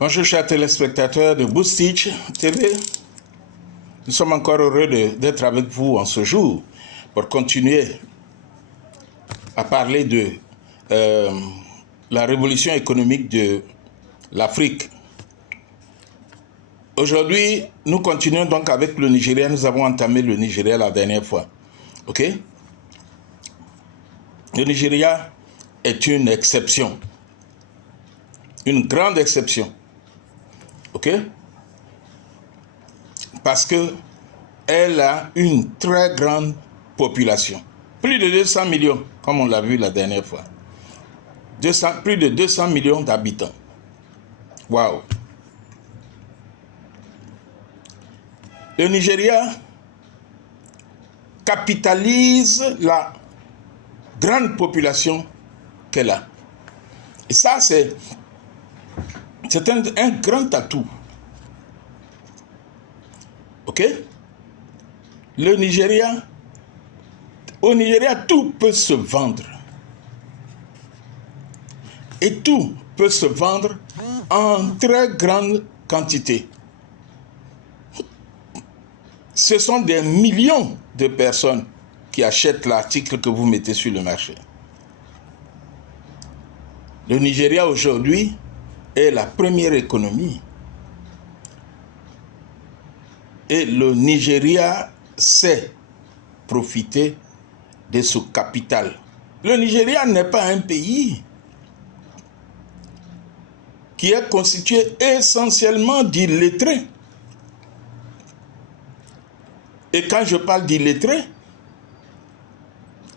Bonjour chers téléspectateurs de Boostich TV. Nous sommes encore heureux d'être avec vous en ce jour pour continuer à parler de la révolution économique de l'Afrique. Aujourd'hui, nous continuons donc avec le Nigeria. Nous avons entamé le Nigeria la dernière fois. Ok? Le Nigeria est une exception. Une grande exception. Ok? Parce que elle a une très grande population. Plus de 200 millions, comme on l'a vu la dernière fois. Plus de 200 millions d'habitants. Waouh! Le Nigeria capitalise la grande population qu'elle a. Et ça, c'est un grand atout. Ok? Au Nigeria, tout peut se vendre. Et tout peut se vendre en très grande quantité. Ce sont des millions de personnes qui achètent l'article que vous mettez sur le marché. Le Nigeria aujourd'hui est la première économie. Et le Nigeria sait profiter de ce capital. Le Nigeria n'est pas un pays qui est constitué essentiellement d'illettrés. Et quand je parle d'illettrés,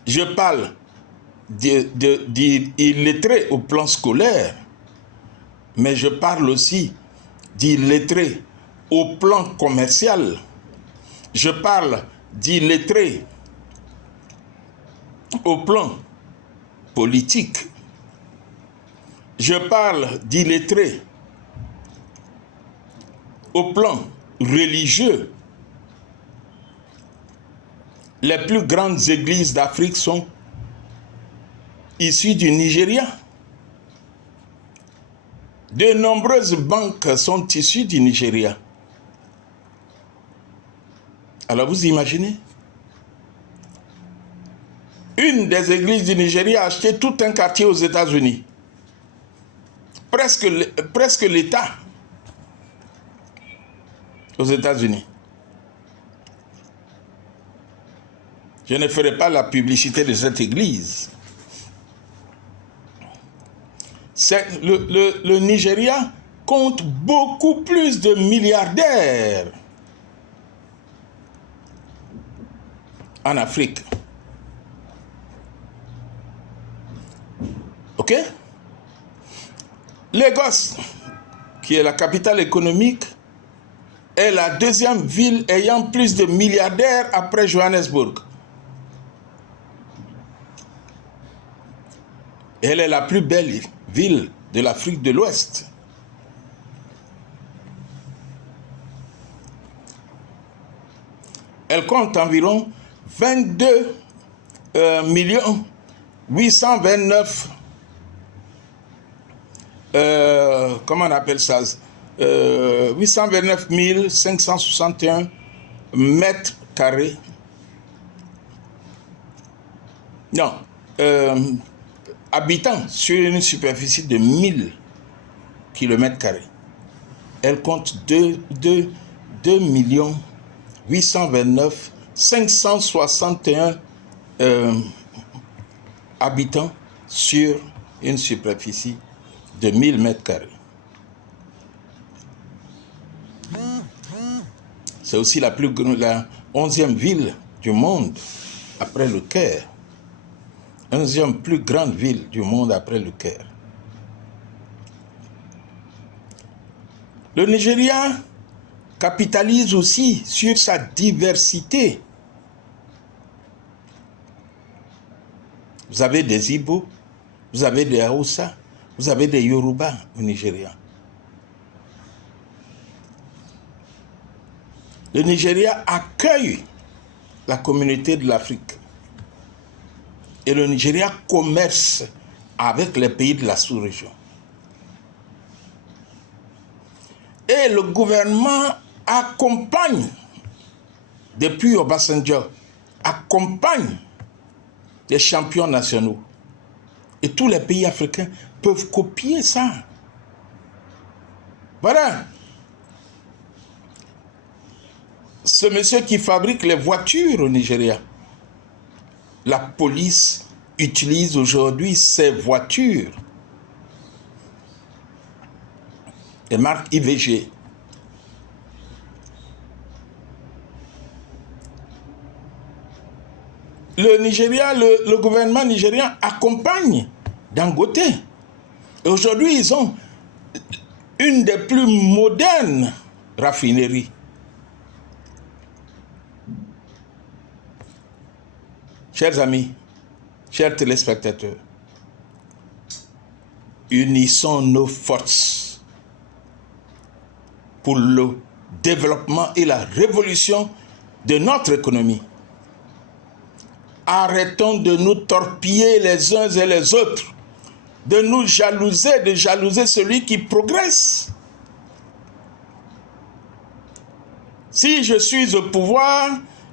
je parle d'illettrés au plan scolaire, mais je parle aussi d'illettrés au plan commercial. Je parle d'illettrés au plan politique. Je parle d'illettrés au plan religieux. Les plus grandes églises d'Afrique sont issues du Nigeria. De nombreuses banques sont issues du Nigeria. Alors vous imaginez? Une des églises du Nigeria a acheté tout un quartier aux États-Unis. Presque l'État aux États-Unis. Je ne ferai pas la publicité de cette église. Le Nigeria compte beaucoup plus de milliardaires en Afrique. Ok? Lagos, qui est la capitale économique, est la deuxième ville ayant plus de milliardaires après Johannesburg. Elle est la plus belle ville de l'Afrique de l'Ouest. Elle compte environ 22 829 comment on appelle ça 829 561 mètres carrés. Non, habitants sur une superficie de 1000 km². Elle compte 2 829 561 habitants sur une superficie de 1000 m². C'est aussi la 11e ville du monde après le Caire. 11e plus grande ville du monde après le Caire. Le Nigeria capitalise aussi sur sa diversité. Vous avez des Ibo, vous avez des Hausa, vous avez des Yoruba au Nigeria. Le Nigeria accueille la communauté de l'Afrique. Et le Nigeria commerce avec les pays de la sous-région. Et le gouvernement accompagne, depuis Obasanjo, accompagne les champions nationaux. Et tous les pays africains peuvent copier ça. Voilà. Ce monsieur qui fabrique les voitures au Nigeria, la police utilise aujourd'hui ces voitures. Les marques IVG. Le Nigeria, le gouvernement nigérien accompagne Dangote. Et aujourd'hui, ils ont une des plus modernes raffineries. Chers amis, chers téléspectateurs, unissons nos forces pour le développement et la révolution de notre économie. Arrêtons de nous torpiller les uns et les autres, de nous jalouser, de jalouser celui qui progresse. Si je suis au pouvoir,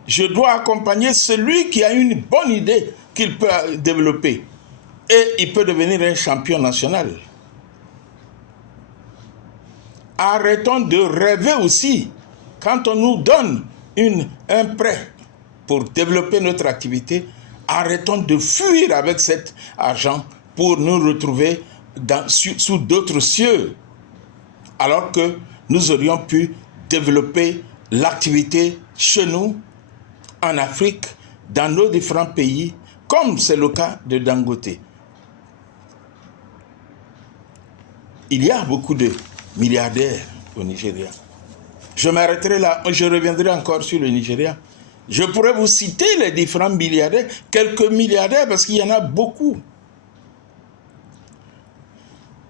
je dois accompagner celui qui a une bonne idée qu'il peut développer. Et il peut devenir un champion national. Arrêtons de rêver aussi. Quand on nous donne un prêt pour développer notre activité, arrêtons de fuir avec cet argent pour nous retrouver sous d'autres cieux. Alors que nous aurions pu développer l'activité chez nous, en Afrique, dans nos différents pays, comme c'est le cas de Dangote. Il y a beaucoup de milliardaires au Nigeria. Je m'arrêterai là, je reviendrai encore sur le Nigeria. Je pourrais vous citer les différents milliardaires, quelques milliardaires, parce qu'il y en a beaucoup.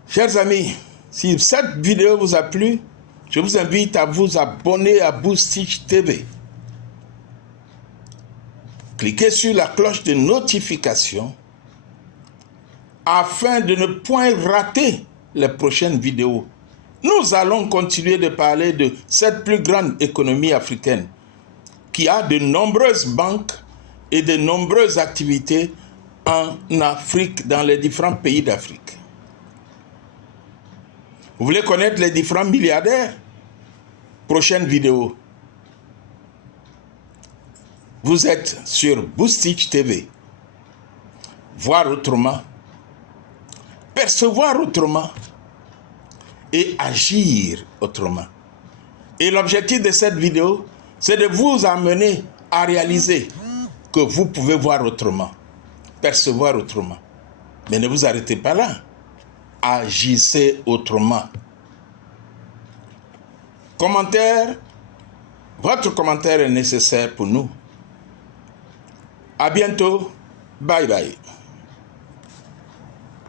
Chers amis, si cette vidéo vous a plu, je vous invite à vous abonner à Boostich TV. Cliquez sur la cloche de notification afin de ne point rater les prochaines vidéos. Nous allons continuer de parler de cette plus grande économie africaine qui a de nombreuses banques et de nombreuses activités en Afrique, dans les différents pays d'Afrique. Vous voulez connaître les différents milliardaires? Prochaine vidéo. Vous êtes sur Boostich TV. Voir autrement, percevoir autrement et agir autrement. Et l'objectif de cette vidéo, c'est de vous amener à réaliser que vous pouvez voir autrement, percevoir autrement. Mais ne vous arrêtez pas là. Agissez autrement. Commentaire, votre commentaire est nécessaire pour nous. À bientôt. Bye bye.